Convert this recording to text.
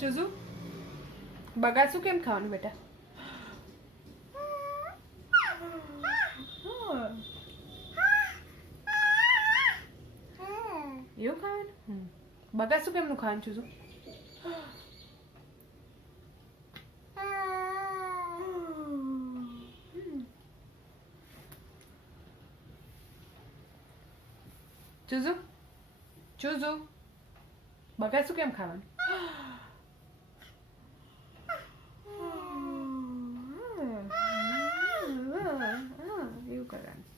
ચૂઝું બગાસું કેમ ખાવાનું બેટા? એવું ખાવાનું? બગાસું કેમનું ખાવાનું ચૂઝું? ચૂઝું ચૂઝું બગાસું કેમ ખાવાનું? એવું કરવાનું.